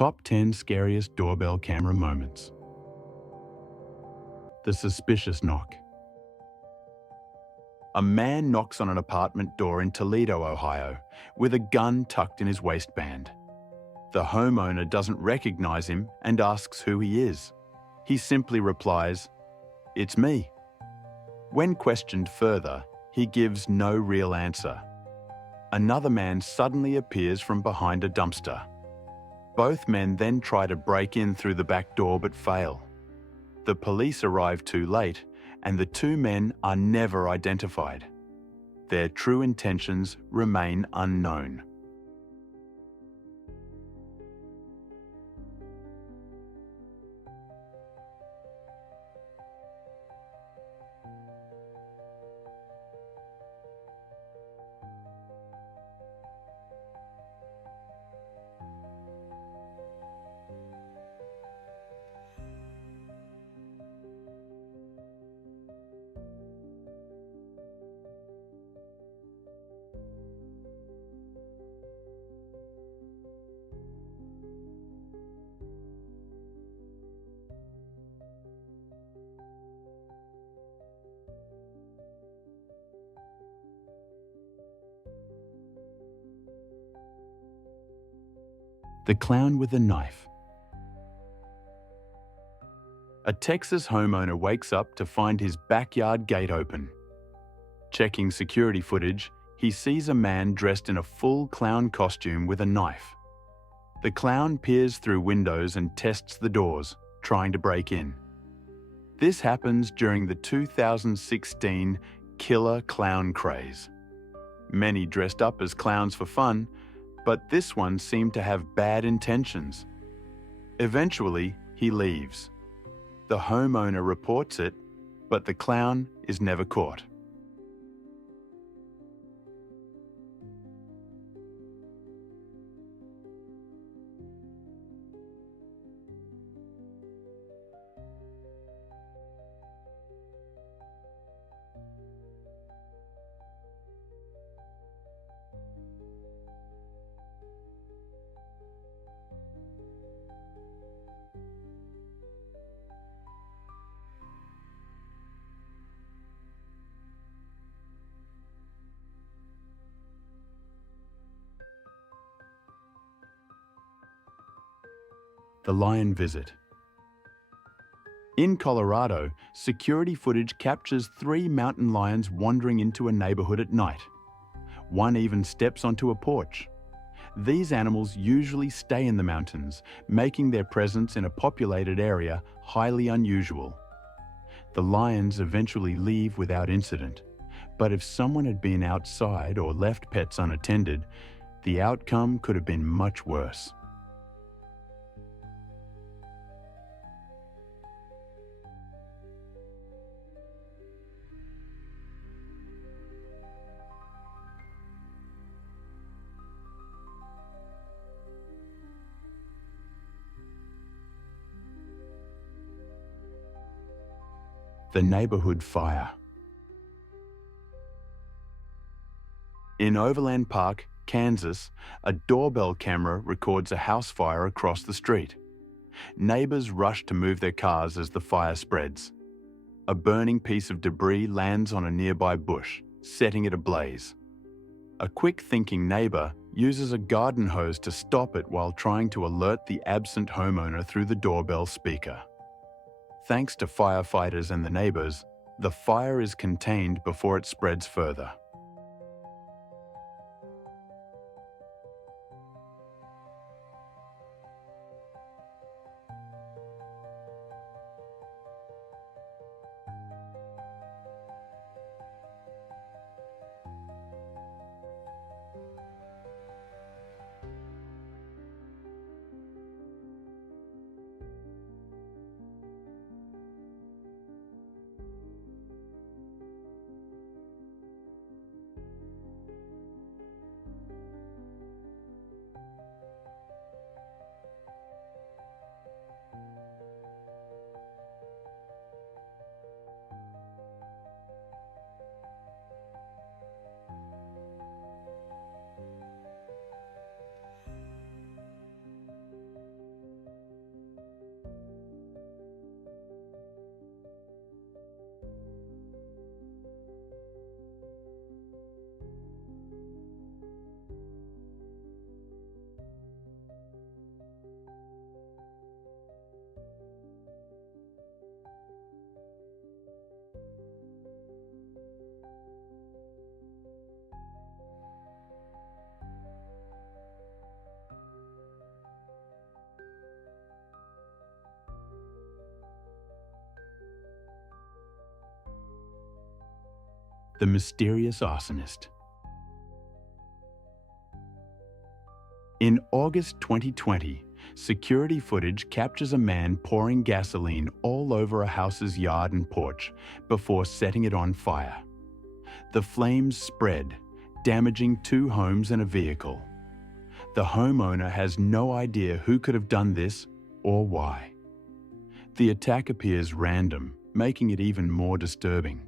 Top 10 Scariest Doorbell Camera Moments. The suspicious knock. A man knocks on an apartment door in Toledo, Ohio, with a gun tucked in his waistband. The homeowner doesn't recognize him and asks who he is. He simply replies, "It's me." When questioned further, he gives no real answer. Another man suddenly appears from behind a dumpster. Both men then try to break in through the back door but fail. The police arrive too late, and the two men are never identified. Their true intentions remain unknown. The clown with a knife. A Texas homeowner wakes up to find his backyard gate open. Checking security footage, he sees a man dressed in a full clown costume with a knife. The clown peers through windows and tests the doors, trying to break in. This happens during the 2016 killer clown craze. Many dressed up as clowns for fun, but this one seemed to have bad intentions. Eventually, he leaves. The homeowner reports it, but the clown is never caught. The lion visit. In Colorado, security footage captures 3 mountain lions wandering into a neighborhood at night. One even steps onto a porch. These animals usually stay in the mountains, making their presence in a populated area highly unusual. The lions eventually leave without incident, but if someone had been outside or left pets unattended, the outcome could have been much worse. The neighborhood fire. In Overland Park, Kansas, a doorbell camera records a house fire across the street. Neighbors rush to move their cars as the fire spreads. A burning piece of debris lands on a nearby bush, setting it ablaze. A quick-thinking neighbor uses a garden hose to stop it while trying to alert the absent homeowner through the doorbell speaker. Thanks to firefighters and the neighbors, the fire is contained before it spreads further. the mysterious arsonist. In August 2020, security footage captures a man pouring gasoline all over a house's yard and porch before setting it on fire. The flames spread, damaging 2 homes and a vehicle. The homeowner has no idea who could have done this or why. The attack appears random, making it even more disturbing.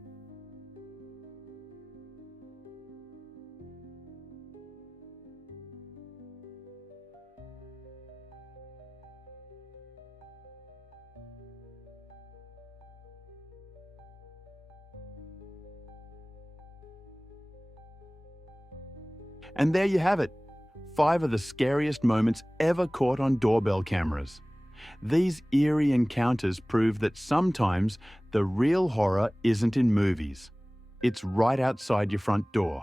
And there you have it, 5 of the scariest moments ever caught on doorbell cameras. These eerie encounters prove that sometimes the real horror isn't in movies. It's right outside your front door.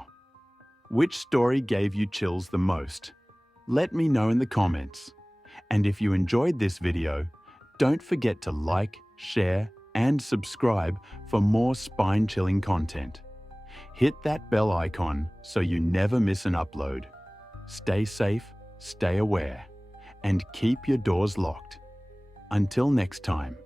Which story gave you chills the most? Let me know in the comments. And if you enjoyed this video, don't forget to like, share, and subscribe for more spine-chilling content. Hit that bell icon so you never miss an upload. Stay safe, stay aware, and keep your doors locked. Until next time.